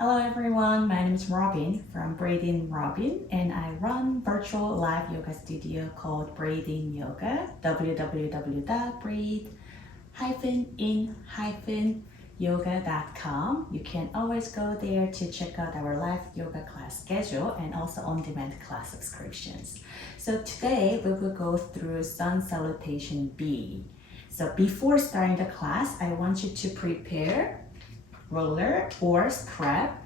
Hello everyone, my name is Robyn from Breathing Robyn, and I run virtual live yoga studio called Breathing Yoga, www.breathe-in-yoga.com. You can always go there to check out our live yoga class schedule and also on-demand class subscriptions. So today we will go through Sun Salutation B. So before starting the class, I want you to prepare roller or scrap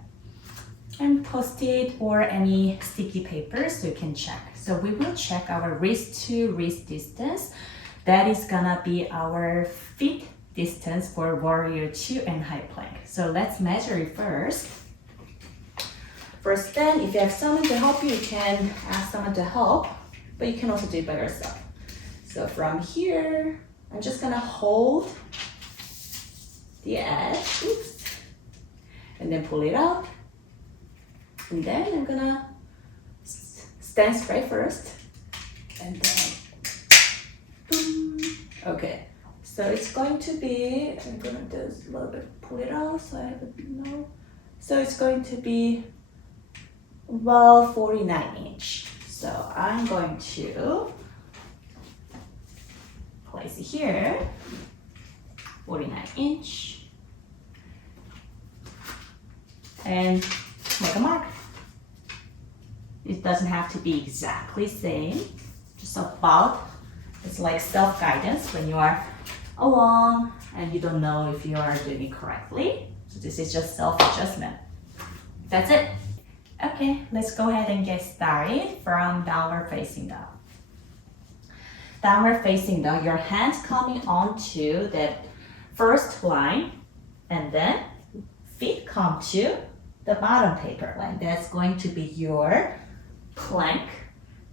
and post-it or any sticky paper so you can check. So we will check our wrist to wrist distance. That is gonna be our feet distance for warrior 2 and high plank. So let's measure it first. First then, if you have someone to help you, you can ask someone to help, but you can also do it by yourself. So from here, I'm just gonna hold the edge, and then pull it up, and then I'm gonna stand straight first, and then boom. Okay, so it's going to be, I'm gonna do a little bit, pull it out so I have a no. So it's going to be about 49 inch. So I'm going to place it here, 49 inch. And make a mark. It doesn't have to be exactly same, just about. It's like self-guidance when you are alone and you don't know if you are doing it correctly. So this is just self-adjustment. That's it. Okay, let's go ahead and get started from downward facing dog. Downward facing dog, your hands coming onto that first line, and then feet come to the bottom paper line. That's going to be your plank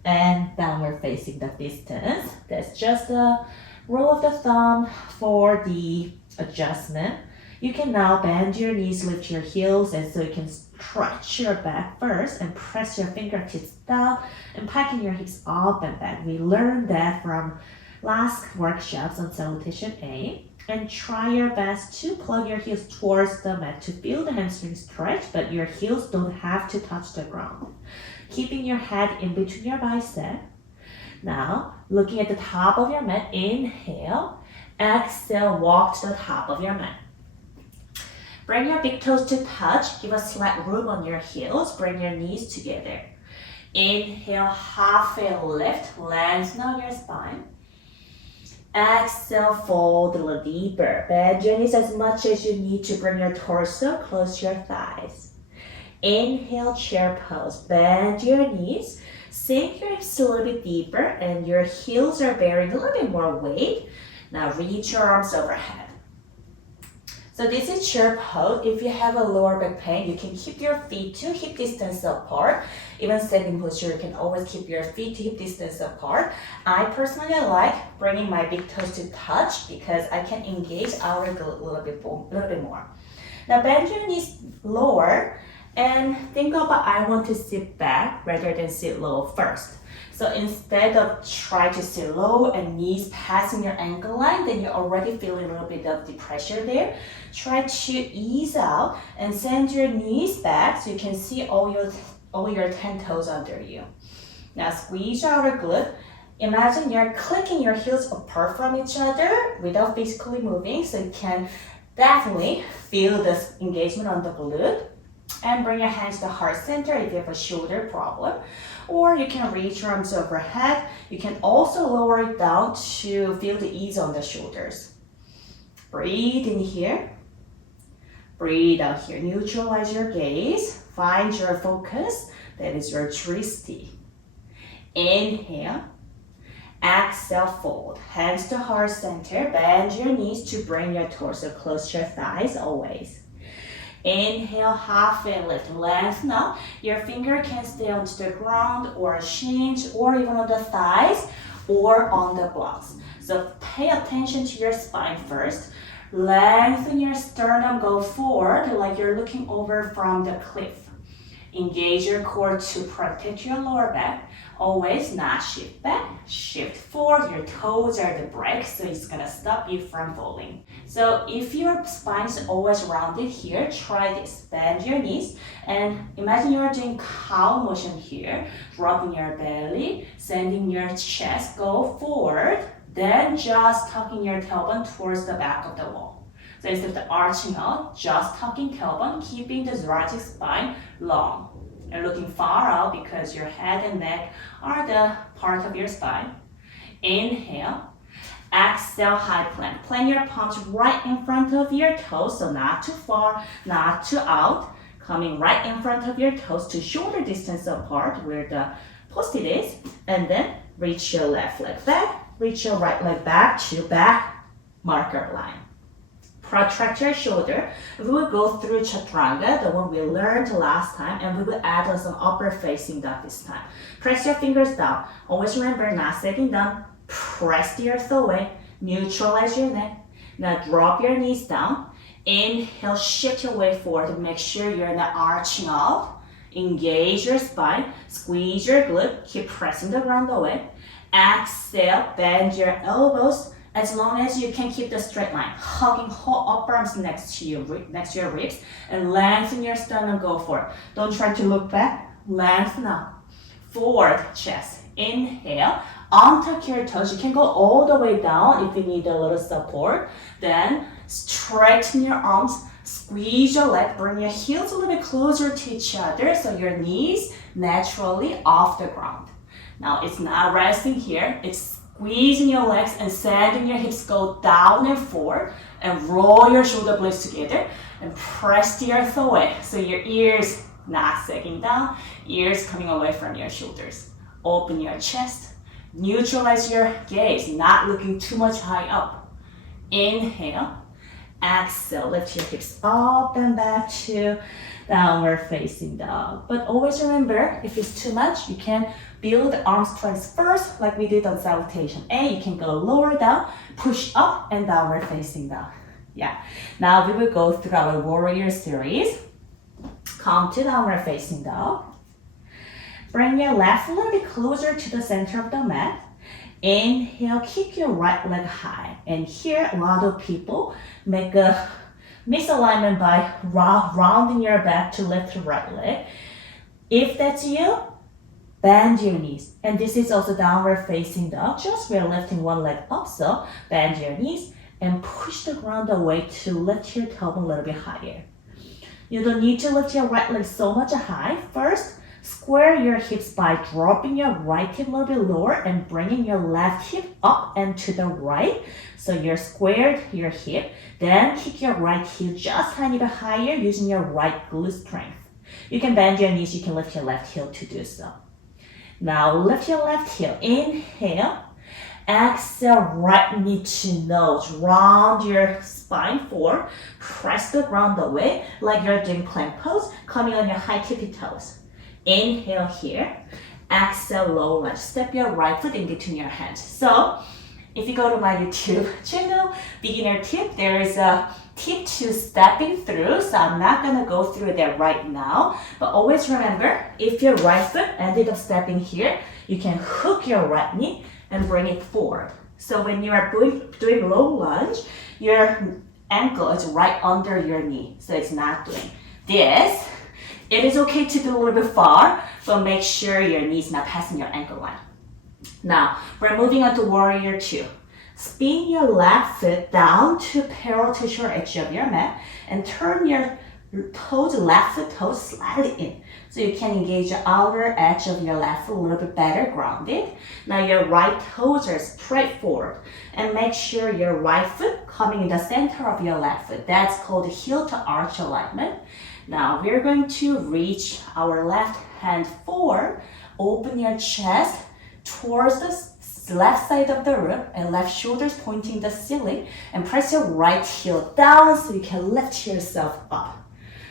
and downward facing the distance. That's just a rule of the thumb for the adjustment. You can now bend your knees, lift your heels, and so you can stretch your back first and press your fingertips down and packing your hips up and back. We learned that from last workshops on Salutation A. And try your best to plug your heels towards the mat to feel the hamstring stretch, but your heels don't have to touch the ground. Keeping your head in between your bicep. Now, looking at the top of your mat, inhale, exhale, walk to the top of your mat. Bring your big toes to touch, give a slight room on your heels, bring your knees together. Inhale, halfway lift, lengthen out your spine. Exhale, fold a little deeper. Bend your knees as much as you need to bring your torso close to your thighs. Inhale, chair pose. Bend your knees. Sink your hips a little bit deeper and your heels are bearing a little bit more weight. Now reach your arms overhead. So this is chair pose. If you have a lower back pain, you can keep your feet to hip distance apart. Even standing posture, you can always keep your feet to hip distance apart. I personally like bringing my big toes to touch because I can engage our glute a little bit more. Now bend your knees lower and think about I want to sit back rather than sit low first. So instead of try to sit low and knees passing your ankle line, then you're already feeling a little bit of the pressure there. Try to ease out and send your knees back so you can see all your 10 toes under you. Now squeeze your outer glute. Imagine you're clicking your heels apart from each other without physically moving, so you can definitely feel this engagement on the glute. And bring your hands to heart center if you have a shoulder problem. Or you can reach your arms overhead. You can also lower it down to feel the ease on the shoulders. Breathe in here. Breathe out here. Neutralize your gaze. Find your focus. That is your drishti. Inhale. Exhale, fold. Hands to heart center. Bend your knees to bring your torso close to your thighs always. Inhale, halfway lift, lengthen up. Your finger can stay onto the ground or shins or even on the thighs or on the blocks. So pay attention to your spine first. Lengthen your sternum, go forward like you're looking over from the cliff. Engage your core to protect your lower back. Always not shift back, shift forward. Your toes are the brakes, so it's gonna stop you from falling. So if your spine is always rounded here, try this. Bend your knees and imagine you're doing cow motion here. Dropping your belly, sending your chest, go forward. Then just tucking your tailbone towards the back of the wall. So instead of arching out, just tucking tailbone, keeping the thoracic spine long. And looking far out because your head and neck are the part of your spine. Inhale. Exhale, high plank. Plant your palms right in front of your toes, so not too far, not too out. Coming right in front of your toes to shoulder distance apart where the post-it is. And then reach your left leg back, reach your right leg back to back marker line. Protract your shoulder. We will go through Chaturanga, the one we learned last time, and we will add on some upper facing dog this time. Press your fingers down. Always remember, not sitting down. Press the earth away. Neutralize your neck. Now drop your knees down. Inhale, shift your weight forward. Make sure you're not arching out. Engage your spine. Squeeze your glute. Keep pressing the ground away. Exhale, bend your elbows. As long as you can keep the straight line, hugging whole upper arms next to your ribs, and lengthen your sternum, go forward. Don't try to look back, lengthen up. Forward chest, inhale, untuck your toes. You can go all the way down if you need a little support. Then straighten your arms, squeeze your leg, bring your heels a little bit closer to each other so your knees naturally off the ground. Now it's not resting here, it's squeezing your legs and sending your hips go down and forward and roll your shoulder blades together and press the earth away. So your ears not sagging down, ears coming away from your shoulders. Open your chest, neutralize your gaze, not looking too much high up. Inhale, exhale, lift your hips up and back to downward facing dog. But always remember, if it's too much, you can build the arm strength first, like we did on Salutation A. You can go lower down, push up, and downward facing dog. Yeah. Now we will go through our warrior series. Come to downward facing dog. Bring your left leg a little bit closer to the center of the mat. Inhale, kick your right leg high. And here, a lot of people make a misalignment by rounding your back to lift your right leg. If that's you, bend your knees. And this is also downward facing dog. Just we're lifting one leg up, so bend your knees and push the ground away to lift your tailbone a little bit higher. You don't need to lift your right leg so much high. First, square your hips by dropping your right hip a little bit lower and bringing your left hip up and to the right. So you're squared your hip. Then kick your right heel just a tiny bit higher using your right glute strength. You can bend your knees, you can lift your left heel to do so. Now lift your left heel. Inhale. Exhale, right knee to nose. Round your spine forward. Press the ground away like you're doing plank pose, coming on your high tippy toes. Inhale here. Exhale, low lunge. Step your right foot in between your hands. So if you go to my YouTube channel, beginner tip, there is a tip to stepping through. So I'm not going to go through that right now. But always remember, if your right foot ended up stepping here, you can hook your right knee and bring it forward. So when you are doing low lunge, your ankle is right under your knee. So it's not doing this. It is okay to do a little bit far, but make sure your knee is not passing your ankle line. Now, we're moving on to Warrior 2. Spin your left foot down to parallel to your edge of your mat and turn your toes, left foot toes slightly in. So you can engage the outer edge of your left foot a little bit better grounded. Now your right toes are straight forward and make sure your right foot coming in the center of your left foot. That's called heel to arch alignment. Now we're going to reach our left hand forward, open your chest towards the left side of the room and left shoulders pointing the ceiling and press your right heel down so you can lift yourself up.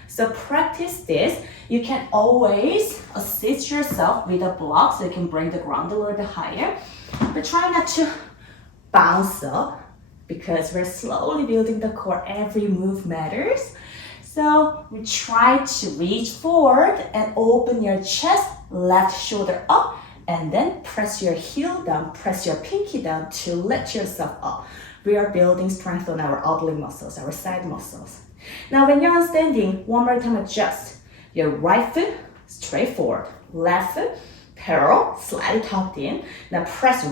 So practice this. You can always assist yourself with a block so you can bring the ground a little bit higher. But try not to bounce up because we're slowly building the core. Every move matters. So we try to reach forward and open your chest, left shoulder up, and then press your heel down, press your pinky down to lift yourself up. We are building strength on our oblique muscles, our side muscles. Now when you're on standing, one more time adjust. Your right foot straight forward, left foot parallel, slightly tucked in. Now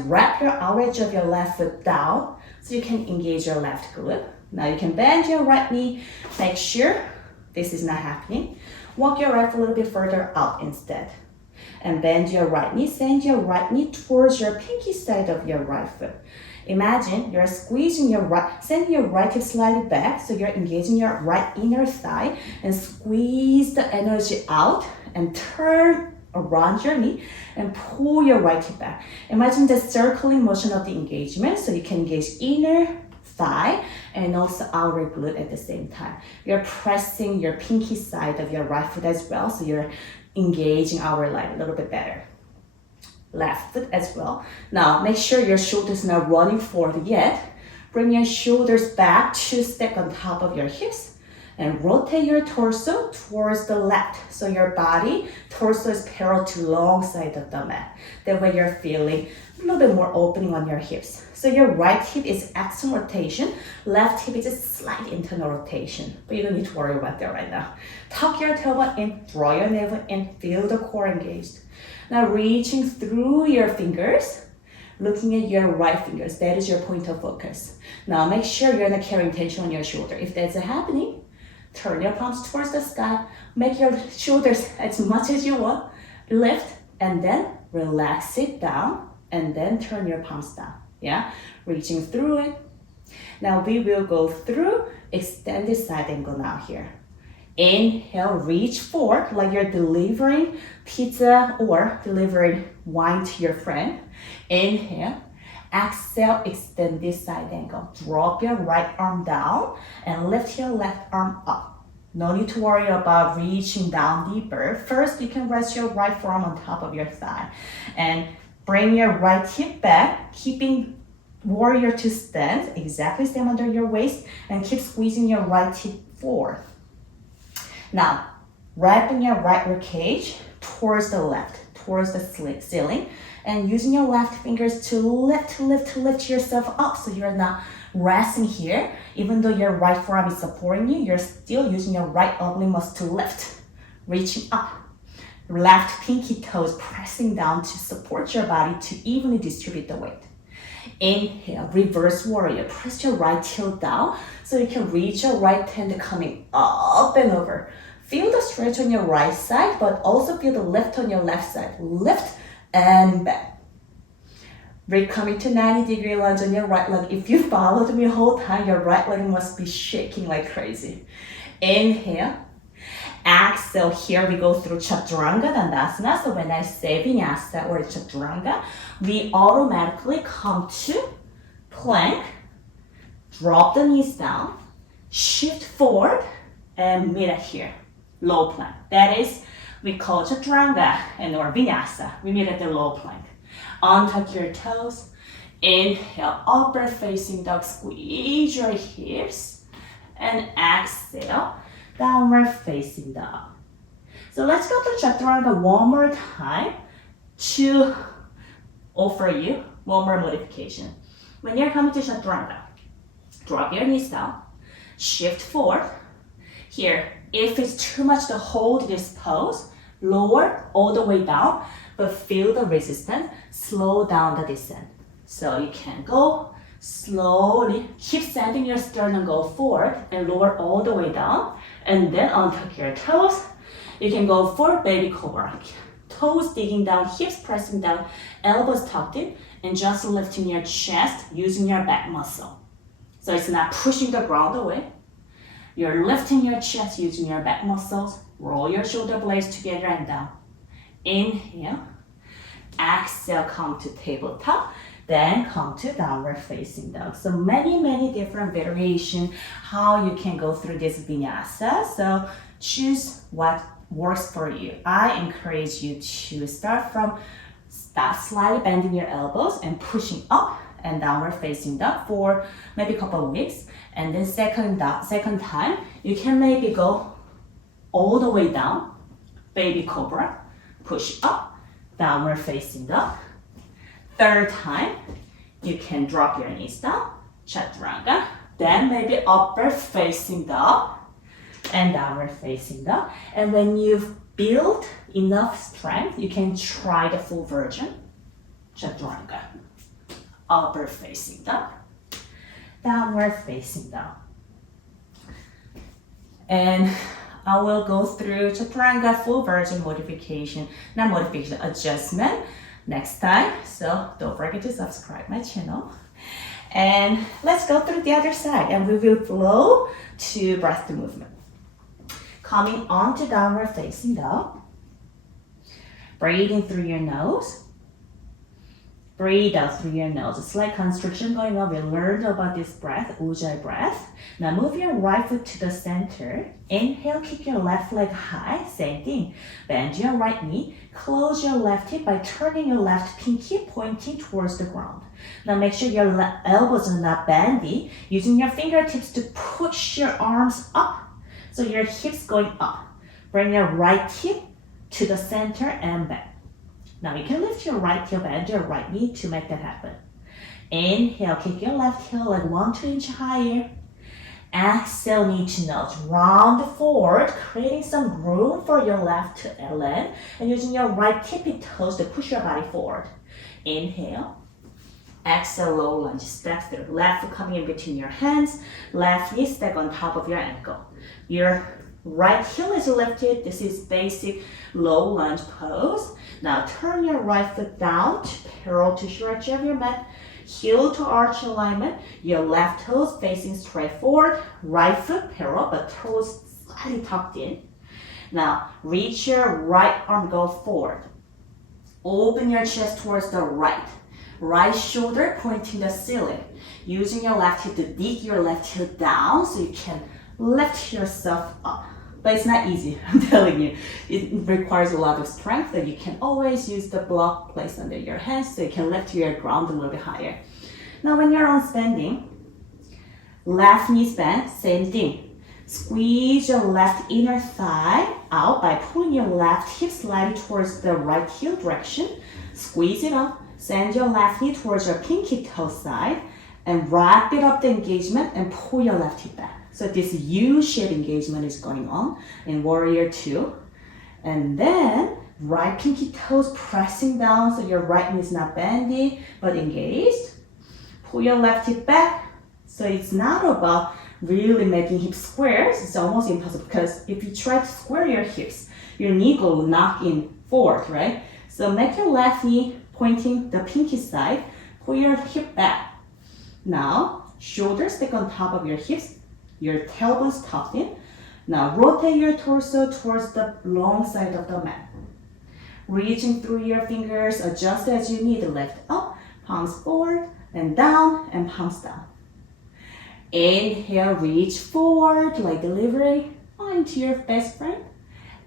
wrap your outer edge of your left foot down so you can engage your left glute. Now you can bend your right knee, make sure this is not happening. Walk your right foot a little bit further out instead. And bend your right knee, send your right knee towards your pinky side of your right foot. Imagine you're squeezing sending your right hip slightly back, so you're engaging your right inner thigh and squeeze the energy out and turn around your knee and pull your right hip back. Imagine the circling motion of the engagement, so you can engage inner thigh and also outer glute at the same time. You're pressing your pinky side of your right foot as well, so you're engaging our leg a little bit better. Left foot as well. Now make sure your shoulders are not running forward yet. Bring your shoulders back to stack on top of your hips and rotate your torso towards the left. So your torso is parallel to long side of the mat. That way you're feeling a little bit more opening on your hips. So your right hip is external rotation, left hip is a slight internal rotation, but you don't need to worry about that right now. Tuck your tailbone in, draw your navel in, feel the core engaged. Now reaching through your fingers, looking at your right fingers, that is your point of focus. Now make sure you're not carrying tension on your shoulder. If that's happening, turn your palms towards the sky, make your shoulders as much as you want, lift, and then relax it down, and then turn your palms down. Yeah, reaching through it. Now we will go through extended side angle now here. Inhale, reach forward like you're delivering pizza or delivering wine to your friend. Inhale, exhale, extend this side angle. Drop your right arm down and lift your left arm up. No need to worry about reaching down deeper. First, you can rest your right forearm on top of your thigh and bring your right hip back, keeping warrior two stance, exactly same under your waist, and keep squeezing your right hip forward. Now, wrapping your right rib cage towards the left, towards the ceiling, and using your left fingers to lift yourself up, so you're not resting here. Even though your right forearm is supporting you, you're still using your right oblique muscle to lift, reaching up. Left pinky toes pressing down to support your body to evenly distribute the weight. Inhale, reverse warrior. Press your right heel down so you can reach your right hand coming up and over. Feel the stretch on your right side, but also feel the lift on your left side. Lift and back. We're coming to 90-degree lunge on your right leg. If you followed me the whole time, your right leg must be shaking like crazy. Inhale. Exhale, here we go through Chaturanga Dandasana. So when I say vinyasa or Chaturanga, we automatically come to plank, drop the knees down, shift forward, and meet at here, low plank. That is, we call Chaturanga or vinyasa. We meet at the low plank. Untuck your toes, inhale, upward facing dog, squeeze your hips, and exhale, downward facing dog. So let's go to Chaturanga one more time to offer you one more modification. When you're coming to Chaturanga, drop your knees down, shift forward. Here, if it's too much to hold this pose, lower all the way down, but feel the resistance, slow down the descent. So you can go slowly, keep sending your sternum go forward and lower all the way down, and then untuck your toes. You can go for baby cobra. Toes digging down, hips pressing down, elbows tucked in, and just lifting your chest using your back muscle. So it's not pushing the ground away. You're lifting your chest using your back muscles. Roll your shoulder blades together and down. Inhale. Exhale, come to tabletop. Then come to downward facing dog. So many different variations how you can go through this vinyasa. So choose what works for you. I encourage you to start slightly bending your elbows and pushing up and downward facing dog for maybe a couple of weeks. And then second time, you can maybe go all the way down, baby cobra, push up, downward facing dog. Third time, you can drop your knees down, chaturanga, then maybe upward facing dog and downward facing dog. And when you've built enough strength, you can try the full version, chaturanga, upward facing dog, downward facing dog. And I will go through chaturanga full version modification, not modification, adjustment next time. So don't forget to subscribe my channel. And let's go through the other side and we will flow to breath movement. Coming onto downward facing dog. Breathing through your nose. Breathe out through your nose. It's like constriction going on. We learned about this breath, Ujjayi breath. Now move your right foot to the center. Inhale, kick your left leg high. Same thing. Bend your right knee. Close your left hip by turning your left pinky pointing towards the ground. Now make sure your elbows are not bendy. Using your fingertips to push your arms up. So your hips going up. Bring your right hip to the center and back. Now you can lift your right heel, bend your right knee to make that happen. Inhale, kick your left heel like 1-2 inches higher. Exhale, knee to nose, round forward, creating some room for your left to land, and using your right tippy toes to push your body forward. Inhale. Exhale, low lunge, step through. Left foot coming in between your hands, left knee stack on top of your ankle. Your right heel is lifted. This is basic low lunge pose. Now turn your right foot down to parallel to short edge of your mat. Heel to arch alignment. Your left toes facing straight forward. Right foot parallel but toes slightly tucked in. Now reach your right arm, go forward. Open your chest towards the right. Right shoulder pointing the ceiling. Using your left hip to dig your left heel down so you can lift yourself up. But it's not easy, I'm telling you. It requires a lot of strength that you can always use the block placed under your hands so you can lift your ground a little bit higher. Now when you're on standing, left knee bend, same thing. Squeeze your left inner thigh out by pulling your left hip slightly towards the right heel direction. Squeeze it up, send your left knee towards your pinky toe side, and wrap it up the engagement and pull your left hip back. So this U-shaped engagement is going on in Warrior 2. And then right pinky toes pressing down so your right knee is not bendy but engaged. Pull your left hip back. So it's not about really making hips squares. It's almost impossible because if you try to square your hips, your knee will knock in forward, right? So make your left knee pointing the pinky side. Pull your hip back. Now shoulders stick on top of your hips. Your tailbones tucked in. Now rotate your torso towards the long side of the mat. Reaching through your fingers, adjust as you need. Lift up, palms forward, and down, and palms down. Inhale, reach forward like delivery onto your best friend.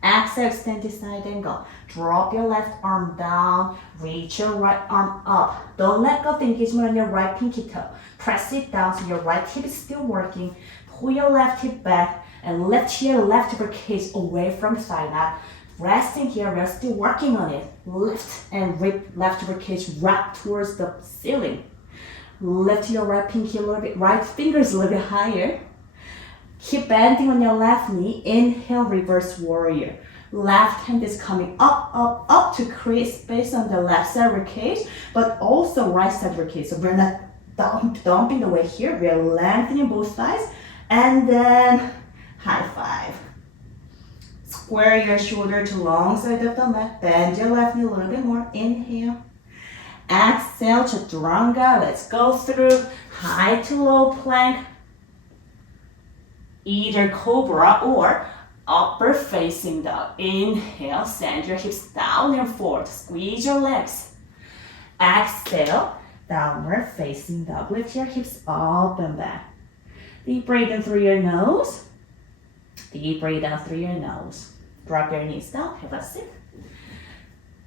Exhale, extend to side angle. Drop your left arm down, reach your right arm up. Don't let go of the engagement on your right pinky toe. Press it down so your right hip is still working. Pull your left hip back and lift your left ribcage away from the thigh mat. Resting here, we're still working on it. Lift and left ribcage wrap towards the ceiling. Lift your right pinky a little bit, right fingers a little bit higher. Keep bending on your left knee. Inhale, reverse warrior. Left hand is coming up, up, up to create space on the left side ribcage, but also right side ribcage. So we're not dumping the weight here. We're lengthening both thighs. And then high five. Square your shoulder to long side of the mat. Bend your left knee a little bit more. Inhale. Exhale, chaturanga. Let's go through high to low plank. Either cobra or upper facing dog. Inhale, send your hips down and forward. Squeeze your legs. Exhale, downward facing dog. Lift your hips up and back. Deep breathe in through your nose. Deep breathe out through your nose. Drop your knees down, have a sit.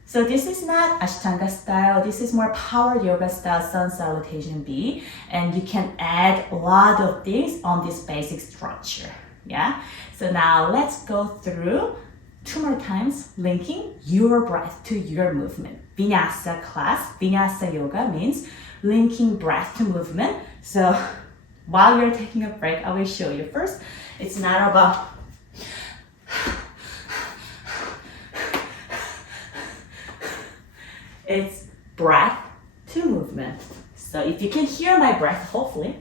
So this is not Ashtanga style. This is more power yoga style, Sun Salutation B. And you can add a lot of things on this basic structure. Yeah? So now let's go through 2 more times, linking your breath to your movement. Vinyasa class, Vinyasa yoga means linking breath to movement. So while you're taking a break, I will show you first. It's not about it's breath to movement. So if you can hear my breath, hopefully.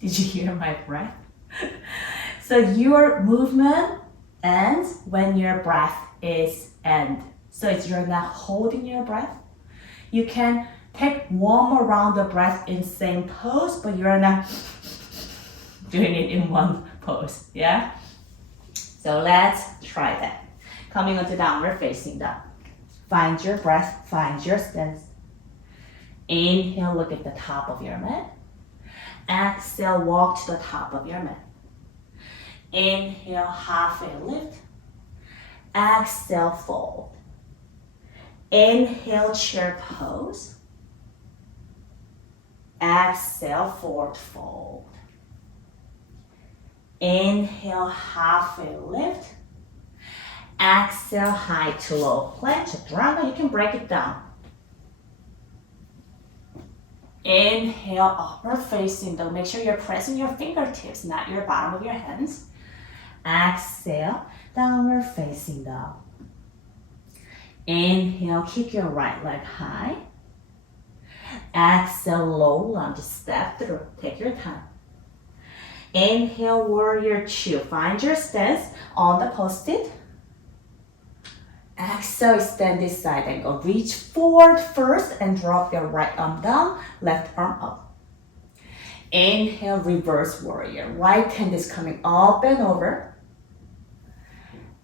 Did you hear my breath? So your movement ends when your breath is end. So it's you're not holding your breath. You can take one more round of breath in same pose, but you're not doing it in one pose, yeah? So let's try that. Coming onto downward facing dog. Find your breath, find your stance. Inhale, look at the top of your mat. Exhale, walk to the top of your mat. Inhale, halfway lift. Exhale, fold. Inhale, chair pose. Exhale, forward fold. Inhale, halfway lift. Exhale, high to low plank, Chaturanga. You can break it down. Inhale, upward facing dog. Make sure you're pressing your fingertips, not your bottom of your hands. Exhale, downward facing dog. Inhale, keep your right leg high. Exhale, low lunge, step through. Take your time. Inhale, warrior two. Find your stance on the post-it. Exhale, extend this side angle. Reach forward first and drop your right arm down, left arm up. Inhale, reverse warrior. Right hand is coming up and over.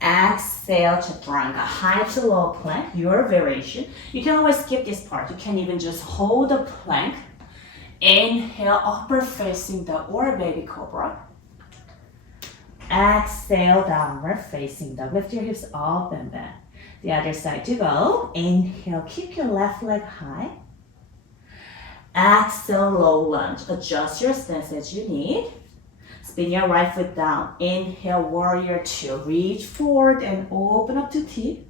Exhale, Chaturanga, high to low plank, your variation. You can always skip this part. You can even just hold the plank. Inhale, upward facing dog or baby cobra. Exhale, downward facing dog. Lift your hips up and back. The other side to go. Inhale, keep your left leg high. Exhale, low lunge. Adjust your stance as you need. Spin your right foot down. Inhale, warrior two. Reach forward and open up to T.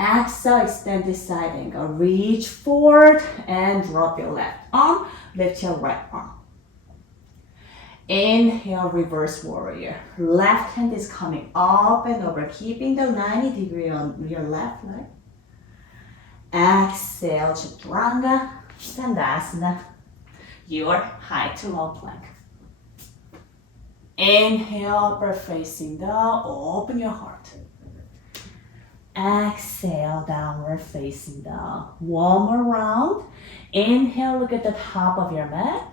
Exhale, extend this side angle. Reach forward and drop your left arm. Lift your right arm. Inhale, reverse warrior. Left hand is coming up and over, keeping the 90 degree on your left leg. Exhale, Chaturanga, Sandasana, your high to low plank. Inhale, upward facing dog, open your heart. Exhale, downward facing dog. One more round. Inhale, look at the top of your mat.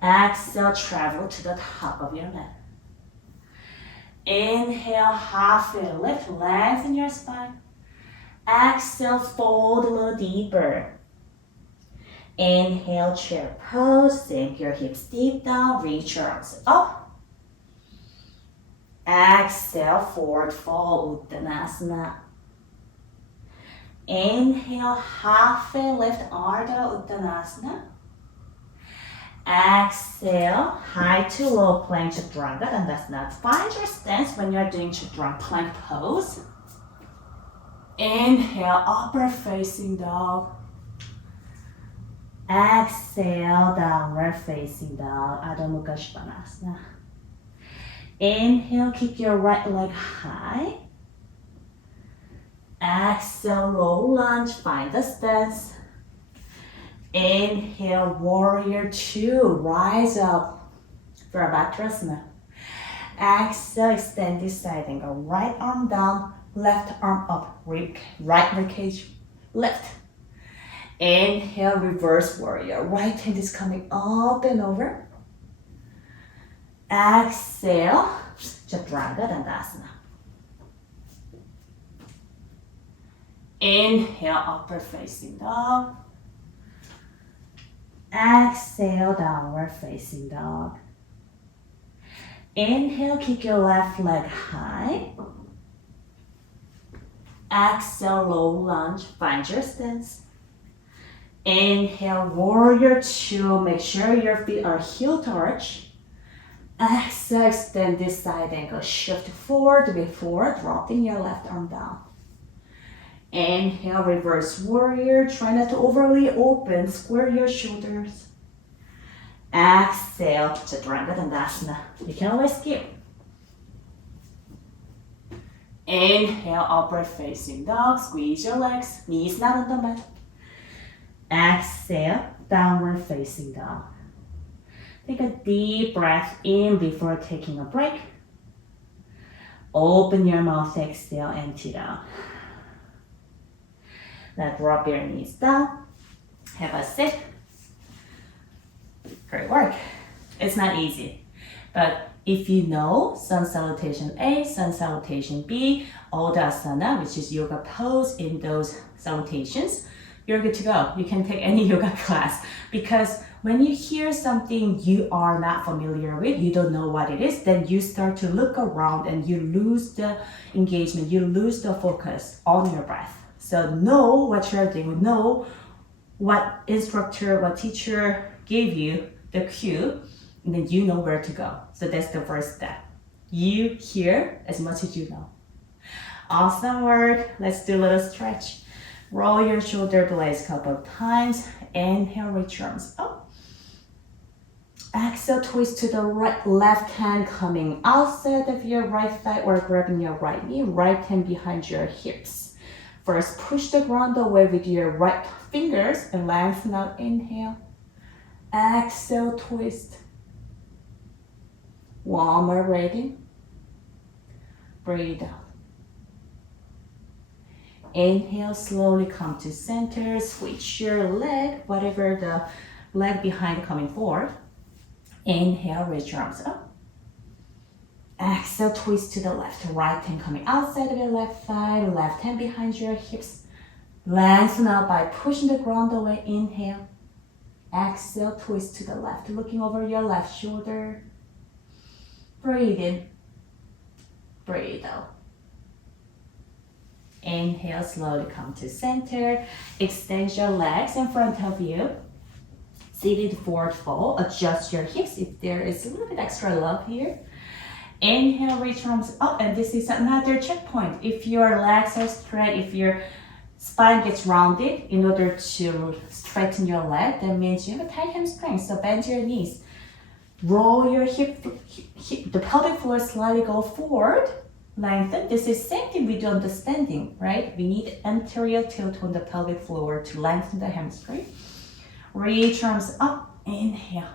Exhale, travel to the top of your mat. Inhale, halfway lift, lengthen your spine. Exhale, fold a little deeper. Inhale, chair pose, sink your hips deep down, reach your arms up. Exhale, forward fold, Uttanasana. Inhale, halfway lift, Ardha Uttanasana. Exhale, high to low plank Chaturanga, Dandasana. Find your stance when you're doing Chaturanga plank pose. Inhale, upward facing dog. Exhale, downward facing dog, Adho Mukha Svanasana. Inhale, keep your right leg high. Exhale, low lunge, find the stance. Inhale, warrior two, rise up for Virabhadrasana. Exhale, extend this side angle. Right arm down, left arm up, right ribcage lift. Inhale, reverse warrior. Right hand is coming up and over. Exhale, Chaturanga Dandasana. Inhale, upward facing dog. Exhale, downward facing dog. Inhale, kick your left leg high. Exhale, low lunge, find your stance. Inhale, warrior two, make sure your feet are heel touch. Exhale, extend this side angle, shift forward before dropping your left arm down. Inhale, reverse warrior, try not to overly open, square your shoulders. Exhale, Chaturanga Dandasana. You can always skip. Inhale, upward facing dog, squeeze your legs, knees not on the mat. Exhale, downward facing dog. Take a deep breath in before taking a break. Open your mouth, exhale, empty down. Now drop your knees down. Have a sit. Great work. It's not easy, but if you know Sun Salutation A, Sun Salutation B, all the asana, which is yoga pose in those salutations, you're good to go. You can take any yoga class, because when you hear something you are not familiar with, you don't know what it is, then you start to look around and you lose the engagement, you lose the focus on your breath. So know what you're doing, know what instructor, what teacher gave you the cue, and then you know where to go. So that's the first step. You hear as much as you know. Awesome work. Let's do a little stretch. Roll your shoulder blades a couple of times. Inhale, reach your arms up. Exhale, twist to the right, left hand coming outside of your right thigh or grabbing your right knee, right hand behind your hips. First, push the ground away with your right fingers and lengthen out. Inhale. Exhale, twist. One more breathing. Breathe out. Inhale, slowly come to center. Switch your leg, whatever the leg behind coming forward. Inhale, reach your arms up. Exhale, twist to the left. Right hand coming outside of your left thigh. Left hand behind your hips. Lengthen out by pushing the ground away. Inhale. Exhale, twist to the left. Looking over your left shoulder. Breathe in. Breathe out. Inhale, slowly come to center. Extend your legs in front of you. Seated forward fold. Adjust your hips if there is a little bit extra love here. Inhale, reach arms up, and this is another checkpoint. If your legs are straight, if your spine gets rounded, in order to straighten your leg, that means you have a tight hamstring, so bend your knees. Roll your hip, the pelvic floor slightly go forward, lengthen. This is same thing we do on the standing, right? We need anterior tilt on the pelvic floor to lengthen the hamstring. Reach arms up, inhale.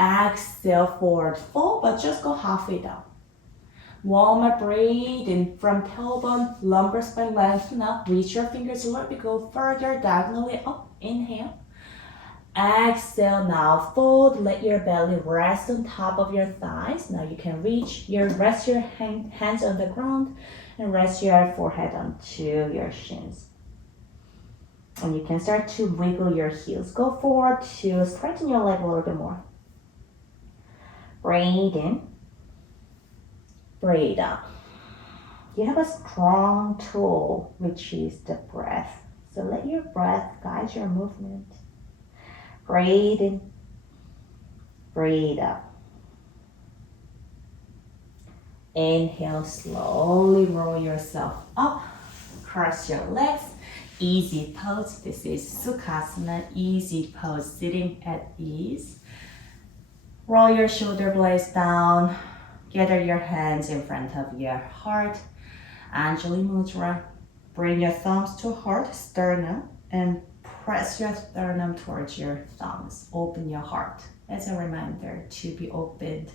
Exhale, forward fold, but just go halfway down. One more breathe in from tailbone, lumbar spine lengthen up. Reach your fingers a little bit, go further diagonally up. Inhale. Exhale, now fold. Let your belly rest on top of your thighs. Now you can rest your hands on the ground and rest your forehead onto your shins. And you can start to wiggle your heels. Go forward to straighten your leg a little bit more. Breathe in. Breathe out. You have a strong tool, which is the breath. So let your breath guide your movement. Breathe in. Breathe out. Inhale, slowly roll yourself up. Cross your legs. Easy pose. This is Sukhasana. Easy pose, sitting at ease. Roll your shoulder blades down. Gather your hands in front of your heart. Anjali Mudra. Bring your thumbs to heart, sternum, and press your sternum towards your thumbs. Open your heart as a reminder to be opened.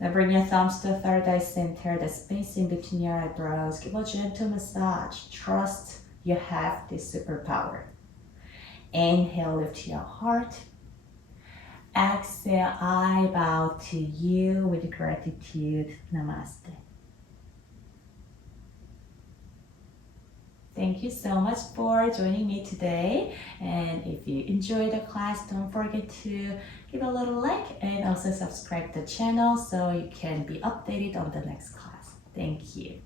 Now bring your thumbs to third eye center, the space in between your eyebrows. Give a gentle massage. Trust you have this superpower. Inhale, lift your heart. Exhale, I bow to you with gratitude. Namaste. Thank you so much for joining me today. And if you enjoyed the class, don't forget to give a little like and also subscribe to the channel so you can be updated on the next class. Thank you.